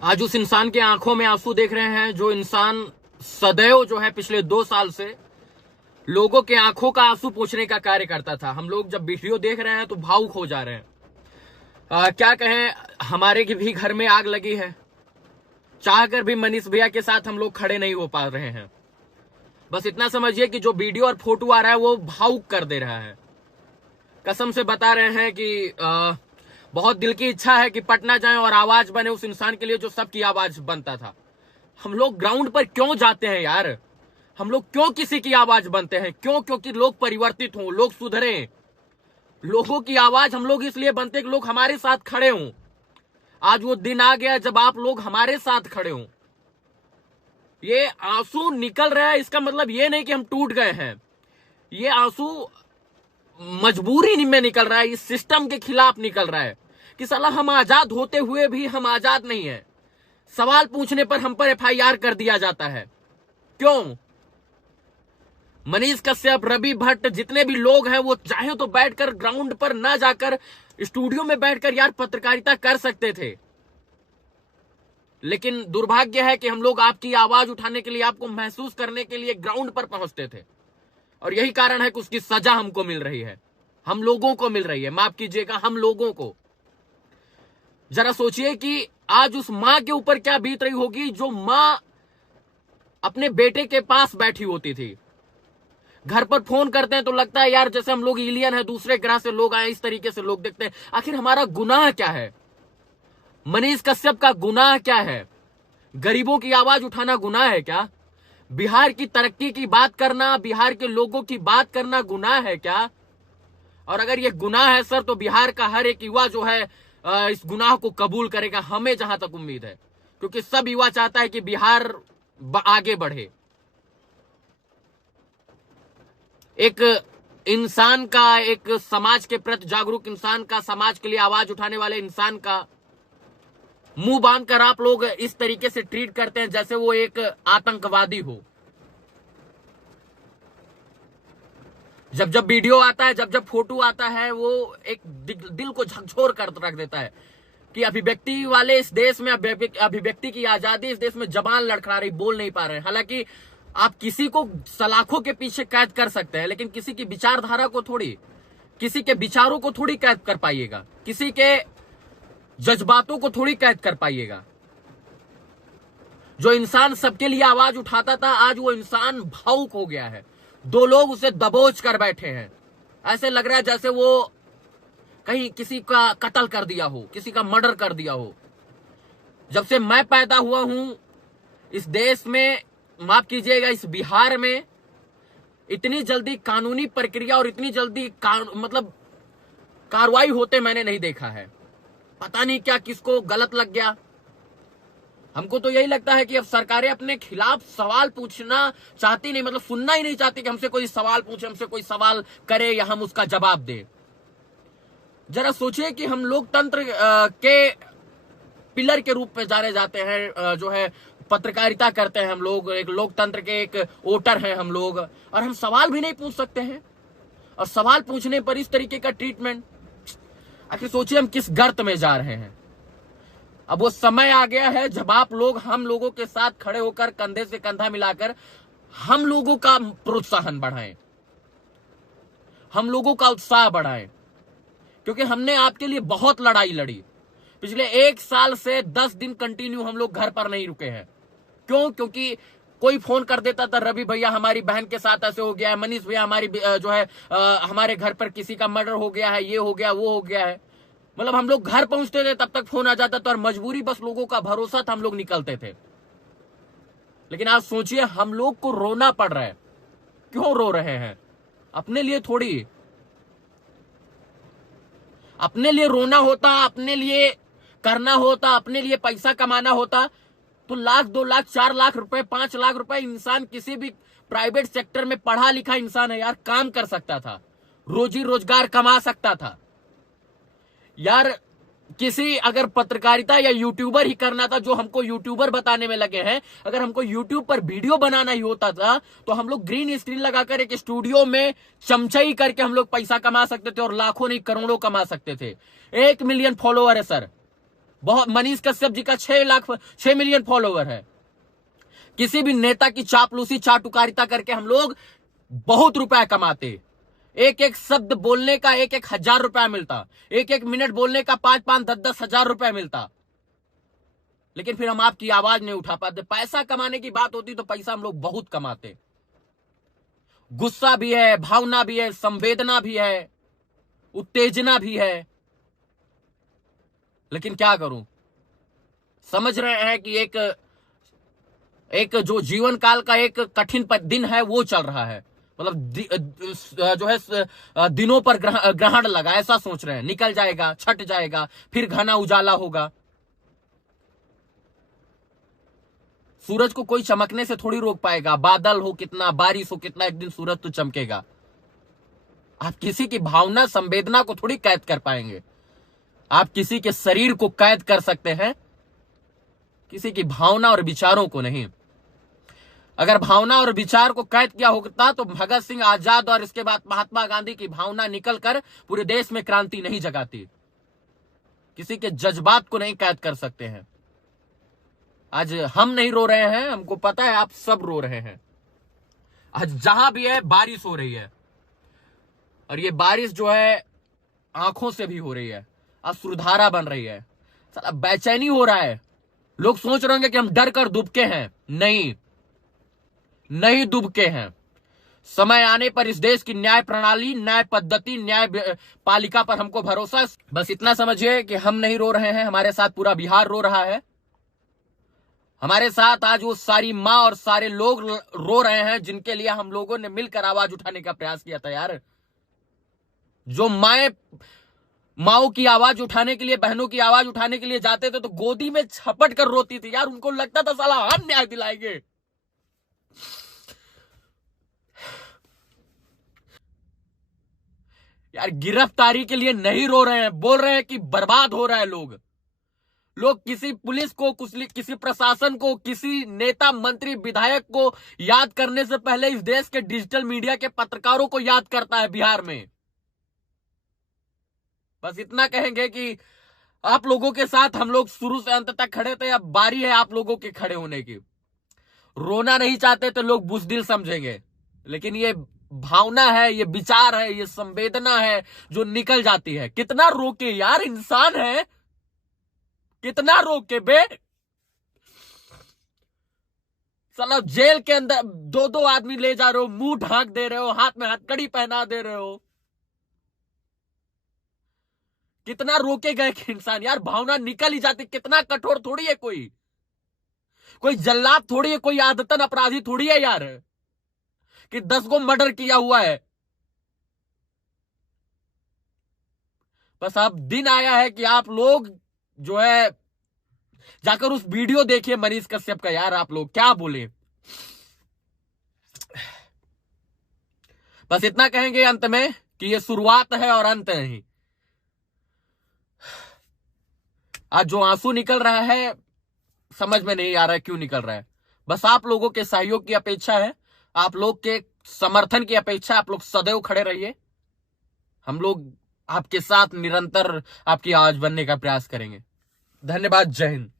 आज उस इंसान के आंखों में आंसू देख रहे हैं जो इंसान सदैव जो है पिछले 2 साल से लोगों के आंखों का आंसू पोंछने का कार्य करता था। हम लोग जब वीडियो देख रहे हैं तो भावुक हो जा रहे हैं। क्या कहें, हमारे की भी घर में आग लगी है, चाहकर भी मनीष भैया के साथ हम लोग खड़े नहीं हो पा रहे हैं। बस इतना समझिए कि जो वीडियो और फोटो आ रहा है वो भावुक कर दे रहा है। कसम से बता रहे हैं कि बहुत दिल की इच्छा है कि पटना जाएं और आवाज बने उस इंसान के लिए जो सबकी आवाज बनता था। हम लोग ग्राउंड पर क्यों जाते हैं यार? हम लोग क्यों किसी की आवाज बनते हैं? क्यों? क्योंकि लोग परिवर्तित हों, लोग सुधरें। लोगों की आवाज हम लोग इसलिए बनते हैं कि लोग हमारे साथ खड़े हों। आज वो दिन आ गया जब आप लोग हमारे साथ खड़े हों। ये आंसू निकल रहा है, इसका मतलब ये नहीं कि हम टूट गए हैं। ये आंसू मजबूरी में निकल रहा है, इस सिस्टम के खिलाफ निकल रहा है कि साला हम आजाद होते हुए भी हम आजाद नहीं है। सवाल पूछने पर हम पर एफआईआर कर दिया जाता है। क्यों? मनीष कश्यप, रवि भट्ट, जितने भी लोग हैं वो चाहे तो बैठकर ग्राउंड पर ना जाकर स्टूडियो में बैठकर यार पत्रकारिता कर सकते थे। लेकिन दुर्भाग्य है कि हम लोग आपकी आवाज उठाने के लिए, आपको महसूस करने के लिए ग्राउंड पर पहुंचते थे और यही कारण है कि उसकी सजा हमको मिल रही है, हम लोगों को मिल रही है। माफ कीजिएगा, हम लोगों को। जरा सोचिए कि आज उस मां के ऊपर क्या बीत रही होगी जो मां अपने बेटे के पास बैठी होती थी। घर पर फोन करते हैं तो लगता है यार जैसे हम लोग एलियन है, दूसरे ग्रह से लोग आए, इस तरीके से लोग देखते हैं। आखिर हमारा गुनाह क्या है? मनीष कश्यप का गुनाह क्या है? गरीबों की आवाज उठाना गुनाह है क्या? बिहार की तरक्की की बात करना, बिहार के लोगों की बात करना गुनाह है क्या? और अगर ये गुनाह है सर, तो बिहार का हर एक युवा जो है इस गुनाह को कबूल करेगा, हमें जहां तक उम्मीद है, क्योंकि सब युवा चाहता है कि बिहार आगे बढ़े। एक इंसान का, एक समाज के प्रति जागरूक इंसान का, समाज के लिए आवाज उठाने वाले इंसान का मुंह बांधकर आप लोग इस तरीके से ट्रीट करते हैं जैसे वो एक आतंकवादी हो। जब जब वीडियो आता है, जब जब फोटो आता है, वो एक दिल को झकझोर कर रख देता है कि अभिव्यक्ति वाले इस देश में, अभिव्यक्ति की आजादी इस देश में जबान लड़खड़ा रही, बोल नहीं पा रहे हैं। हालांकि आप किसी को सलाखों के पीछे कैद कर सकते हैं, लेकिन किसी की विचारधारा को थोड़ी, किसी के विचारों को थोड़ी कैद कर पाइएगा, किसी के जज्बातों को थोड़ी कैद कर पाइएगा। जो इंसान सबके लिए आवाज उठाता था, आज वो इंसान भावुक हो गया है। 2 लोग उसे दबोच कर बैठे हैं। ऐसे लग रहा है जैसे वो कहीं किसी का कत्ल कर दिया हो, किसी का मर्डर कर दिया हो। जब से मैं पैदा हुआ हूं इस देश में, माफ कीजिएगा, इस बिहार में इतनी जल्दी कानूनी प्रक्रिया और इतनी जल्दी मतलब कार्रवाई होते मैंने नहीं देखा है। पता नहीं क्या किसको गलत लग गया। हमको तो यही लगता है कि अब सरकारें अपने खिलाफ सवाल पूछना चाहती नहीं, मतलब सुनना ही नहीं चाहती कि हमसे कोई सवाल पूछे, हमसे कोई सवाल करे या हम उसका जवाब दें। जरा सोचिए कि हम लोकतंत्र के पिलर के रूप में जाने जाते हैं, जो है पत्रकारिता करते हैं हम लोग, एक लोकतंत्र के एक वोटर हैं हम लोग, और हम सवाल भी नहीं पूछ सकते हैं। और सवाल पूछने पर इस तरीके का ट्रीटमेंट, आखिर सोचिए हम किस गर्त में जा रहे हैं। अब वो समय आ गया है जब आप लोग हम लोगों के साथ खड़े होकर, कंधे से कंधा मिलाकर हम लोगों का प्रोत्साहन बढ़ाएं, हम लोगों का उत्साह बढ़ाएं, क्योंकि हमने आपके लिए बहुत लड़ाई लड़ी। पिछले 1 साल से 10 दिन कंटिन्यू हम लोग घर पर नहीं रुके हैं। क्यों? क्योंकि कोई फोन कर देता था, रवि भैया हमारी बहन के साथ ऐसे हो गया है, मनीष भैया हमारी जो है हमारे घर पर किसी का मर्डर हो गया है, ये हो गया, वो हो गया है। मतलब हम लोग घर पहुंचते थे तब तक फोन आ जाता था, और मजबूरी बस लोगों का भरोसा था, हम लोग निकलते थे। लेकिन आज सोचिए हम लोग को रोना पड़ रहा है। क्यों रो रहे हैं? अपने लिए थोड़ी। अपने लिए रोना होता, अपने लिए करना होता, अपने लिए पैसा कमाना होता तो 1 लाख, 2 लाख, 4 लाख रुपए, 5 लाख रुपए इंसान किसी भी प्राइवेट सेक्टर में पढ़ा लिखा इंसान है यार, काम कर सकता था, रोजी रोजगार कमा सकता था यार। किसी अगर पत्रकारिता या यूट्यूबर ही करना था, जो हमको यूट्यूबर बताने में लगे हैं, अगर हमको यूट्यूब पर वीडियो बनाना ही होता था तो हम लोग ग्रीन स्क्रीन लगाकर एक स्टूडियो में चमचाई करके हम लोग पैसा कमा सकते थे, और लाखों नहीं करोड़ों कमा सकते थे। 1 मिलियन फॉलोअर है सर, बहुत, मनीष कश्यप जी का 6 मिलियन फॉलोवर है। किसी भी नेता की चापलूसी चाटुकारिता करके हम लोग बहुत रुपया कमाते। एक एक शब्द बोलने का 1,000 रुपया मिलता, एक एक मिनट बोलने का 5-5, 10-10 हजार रुपया मिलता। लेकिन फिर हम आपकी आवाज नहीं उठा पाते। पैसा कमाने की बात होती तो पैसा हम लोग बहुत कमाते। गुस्सा भी है, भावना भी है, संवेदना भी है, उत्तेजना भी है। लेकिन क्या करूं, समझ रहे हैं कि एक जो जीवन काल का एक कठिन दिन है वो चल रहा है। मतलब जो है दिनों पर ग्रहण लगा, ऐसा सोच रहे हैं। निकल जाएगा, छट जाएगा, फिर घना उजाला होगा। सूरज को कोई चमकने से थोड़ी रोक पाएगा। बादल हो कितना, बारिश हो कितना, एक दिन सूरज तो चमकेगा। आप किसी की भावना संवेदना को थोड़ी कैद कर पाएंगे। आप किसी के शरीर को कैद कर सकते हैं, किसी की भावना और विचारों को नहीं। अगर भावना और विचार को कैद किया होता तो भगत सिंह, आजाद और इसके बाद महात्मा गांधी की भावना निकलकर पूरे देश में क्रांति नहीं जगाती। किसी के जज्बात को नहीं कैद कर सकते हैं। आज हम नहीं रो रहे हैं, हमको पता है आप सब रो रहे हैं। आज जहां भी है बारिश हो रही है, और ये बारिश जो है आंखों से भी हो रही है, अश्रुधारा बन रही है। साला बेचैनी हो रहा है। लोग सोच रहे होंगे कि हम डर कर दुबके हैं। नहीं दुबके हैं। समय आने पर इस देश की न्याय प्रणाली, न्याय पद्धति, न्याय पालिका पर हमको भरोसा। बस इतना समझिए कि हम नहीं रो रहे हैं, हमारे साथ पूरा बिहार रो रहा है। हमारे साथ आज वो सारी माँ और सारे लोग रो रहे हैं जिनके लिए हम लोगों ने मिलकर आवाज उठाने का प्रयास किया था। यार, जो माओ की आवाज उठाने के लिए, बहनों की आवाज उठाने के लिए जाते थे तो गोदी में झपट कर रोती थी। यार, उनको लगता था साला हम न्याय दिलाएंगे। यार, गिरफ्तारी के लिए नहीं रो रहे हैं, बोल रहे हैं कि बर्बाद हो रहा है लोग किसी पुलिस को, किसी प्रशासन को, किसी नेता, मंत्री, विधायक को याद करने से पहले इस देश के डिजिटल मीडिया के पत्रकारों को याद करता है बिहार में। बस इतना कहेंगे कि आप लोगों के साथ हम लोग शुरू से अंत तक खड़े थे, अब बारी है आप लोगों के खड़े होने की। रोना नहीं चाहते तो लोग बुज़दिल समझेंगे, लेकिन ये भावना है, ये विचार है, ये संवेदना है जो निकल जाती है। कितना रोके यार, इंसान है, कितना रोके बे। साला जेल के अंदर 2-2 आदमी ले जा रहे हो, मुंह ढांक दे रहे हो, हाथ में हथकड़ी पहना दे रहे हो। कितना रोके गए इंसान। यार, भावना निकल ही जाती। कितना कठोर थोड़ी है कोई जल्लाद थोड़ी है, कोई आदतन अपराधी थोड़ी है यार कि 10 को मर्डर किया हुआ है। बस अब दिन आया है कि आप लोग जो है जाकर उस वीडियो देखिए मनीष कश्यप का। यार, आप लोग क्या बोले। बस इतना कहेंगे अंत में कि ये शुरुआत है और अंत नहीं। आज जो आंसू निकल रहा है समझ में नहीं आ रहा है क्यों निकल रहा है। बस आप लोगों के सहयोग की अपेक्षा है, आप लोग के समर्थन की अपेक्षा। आप लोग सदैव खड़े रहिए। हम लोग आपके साथ निरंतर आपकी आवाज बनने का प्रयास करेंगे। धन्यवाद। जय हिंद।